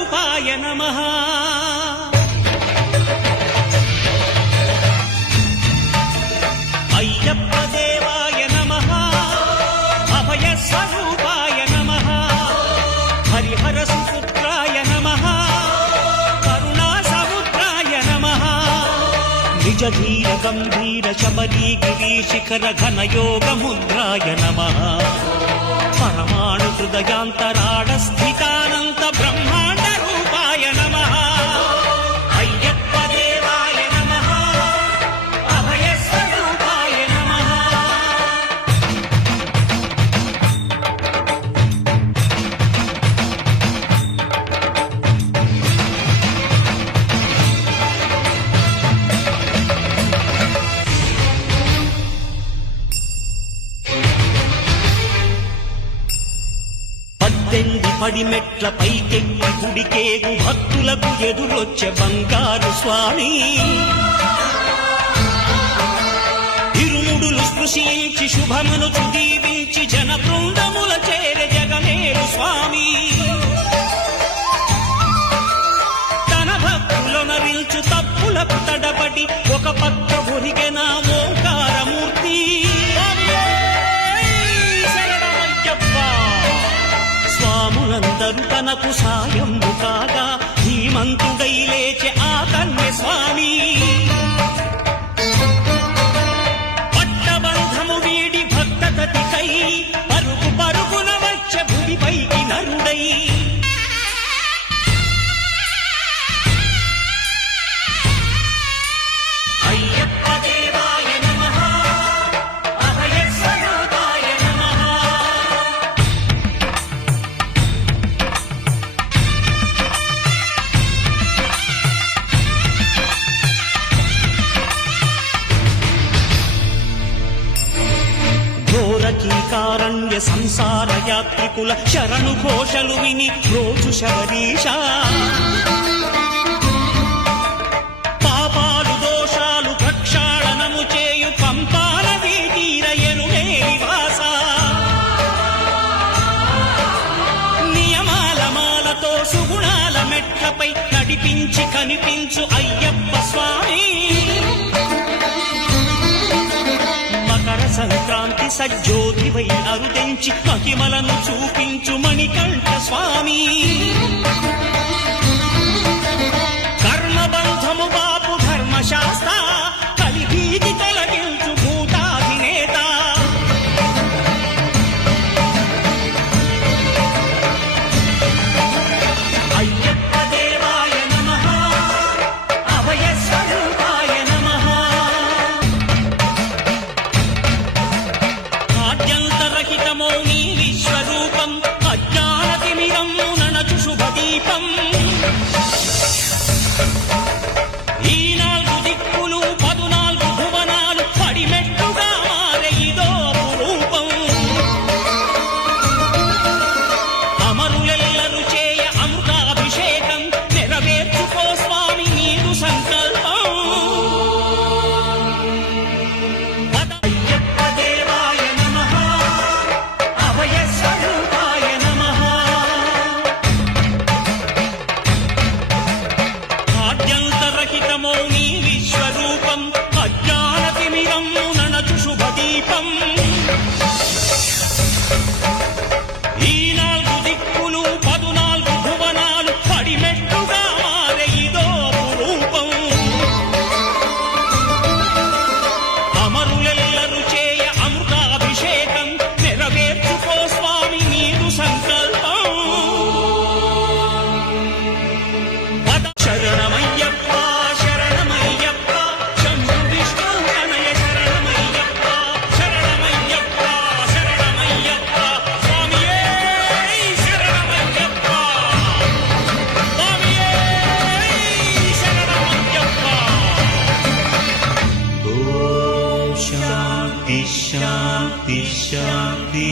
స్వరూపాయ నమః. అయ్యప్ప దేవాయ నమః. అభయ స్వరూపాయ నమః. హరిహర సుపుత్రాయ నమః. కరుణా సముద్రాయ నమః. నిజ ధీర గంభీర శబరీ గిరీ శిఖర ఘన యోగ ముద్రాయ నమః. పరమాణు హృదయాంతరాళ స్థితానంత బ్రహ్మాండ రూపాయ నమః. అయ్యప్ప దేవాయ నమః. అభయ స్వరూపాయ నమః. పద్దెంది పడిమెట్ల పైకెక్కి గుడికేగు భక్తులకు ఎదురొచ్చే బంగారు స్వామి. ఇరుముడులు స్పృశించి శుభమును దీవించి జన బృందముల చేరే జగమేలు స్వామి. తన భక్తులనరించు తప్పులకు తడబడి ఒక పక్క ఒరిగెన ఓంకారమూర్తి. స్వాములందరూ తనకు సాయంబు కాగా ధీమంతుడై లేచే ఆ కన్య స్వామి. పట్టబంధము వీడి భక్తతతికై పరుగు పరుగున వచ్చే భూమిపైకి నరుడై. అయ్యప్ప దేవాయ నమః. అభయ స్వరూపాయ నమః. ఘోరకీకారణ్య సంసార యాత్రికుల శరణు ఘోషలు విని రోజు శబరీష. పాపాలు దోషాలు ప్రక్షాళనము చేయు పంపాల తీర ఎరుమే నివాస. నియమాల మాలతో సుగుణాల మెట్లపై నడిపించి కనిపించు అయ్యప్ప స్వామి. మకర సంక్రాంతి సజ్జోతివై అరుదెంచి మహిమలను చూపించు మణికంఠ స్వామి. కర్మబంధము బాపు ధర్మశాస్త్ర కలిభీతి తొలగించు భూతాధినేత. అయ్యప్ప దేవాయ నమః. అభయ స్వరూపాయ నమః. ఆద్యంతరహితమో నీ విశ్వరూపం అజ్ఞానతిమిరము ననచు శుభదీపం. ఈ 4 దిక్కులు 14 భువనాలు పడిమెట్టుగా మారే ఇదో రూపం. అమరులెల్లరు చేయ అమృతాభిషేకం నెరవేర్చుకో స్వామి నీదు సంకల్పం. అయ్యప్ప దేవాయ నమః. అభయ స్వరూపాయ నమః. ఆద్యంతరహితమో నీ విశ్వరూపం అజ్ఞానతిమిరము ననచు శుభదీపం. ఈ 4 దిక్కులు 14 భువనాలు పడిమెట్టుగా మారే ఇదో రూపం. అమరులెల్లరు చేయ అమృతాభిషేకం నెరవేర్చుకో స్వామి నీదు సంకల్పం. శరణమయ్యప్ప శరణమయ్యప్ప శంభు విష్ణు తనయ శరణమయ్యప్ప. శరణమయ్యప్ప శరణమయ్యప్ప స్వామియే శరణమయ్యప్ప. స్వామియే శరణమయ్యప్ప. ఓం శాంతి శాంతి శాంతి.